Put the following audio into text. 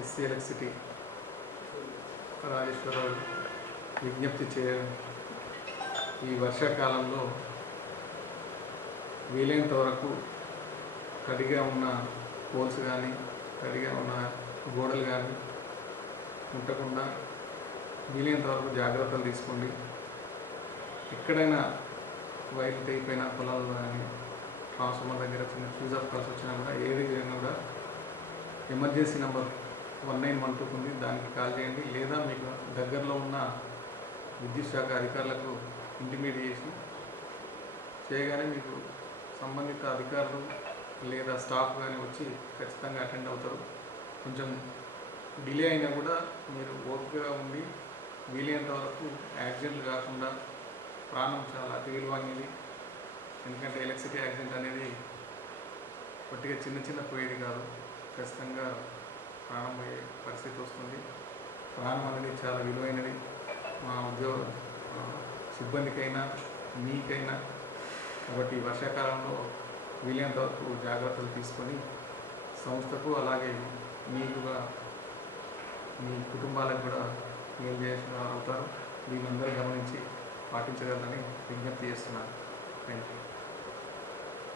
SC electricity Rajeswara Rao విజ్ఞప్తి చేయడం, ఈ వర్షాకాలంలో వీలైనంత వరకు తడిగా ఉన్న పోల్స్ కానీ తడిగా ఉన్న గోడలు కానీ ముట్టకుండా వీలైనంత వరకు జాగ్రత్తలు తీసుకోండి. ఎక్కడైనా వైర్లు తెగిపోయిన పొలాల్లో కానీ ట్రాన్స్ఫార్మర్ దగ్గర చిన్న ఫ్యూజ్ ఆఫ్ కాల్స్ వచ్చినా కూడా ఏది కూడా ఎమర్జెన్సీ నెంబర్ 1912 ఉంది, దానికి కాల్ చేయండి. లేదా మీకు దగ్గరలో ఉన్న విద్యుత్ శాఖ అధికారులకు ఇంటిమేట్ చేసి చేయగానే మీకు సంబంధిత అధికారులు లేదా స్టాఫ్ కానీ వచ్చి ఖచ్చితంగా అటెండ్ అవుతారు. కొంచెం డిలే అయినా కూడా మీరు ఓపికగా ఉండి వీలైనంత వరకు యాక్సిడెంట్లు కాకుండా, ప్రాణం చాలా అతి విలువైనది. ఎందుకంటే ఎలక్ట్రిసిటీ యాక్సిడెంట్ అనేది కొద్దిగా చిన్న పోయేది కాదు, ఖచ్చితంగా ప్రాణం పోయే పరిస్థితి వస్తుంది. ప్రాణం అనేది చాలా విలువైనది. మా ఉద్యోగ సిబ్బందికైనా మీకైనా. కాబట్టి వర్షాకాలంలో వీలైనంత వరకు జాగ్రత్తలు తీసుకొని సంస్థకు అలాగే మీకుగా మీ కుటుంబాలకు కూడా మేలు చేసిన వారు అవుతారు. దీని అందరూ గమనించి పాటించగలరని విజ్ఞప్తి చేస్తున్నాను. Thank you.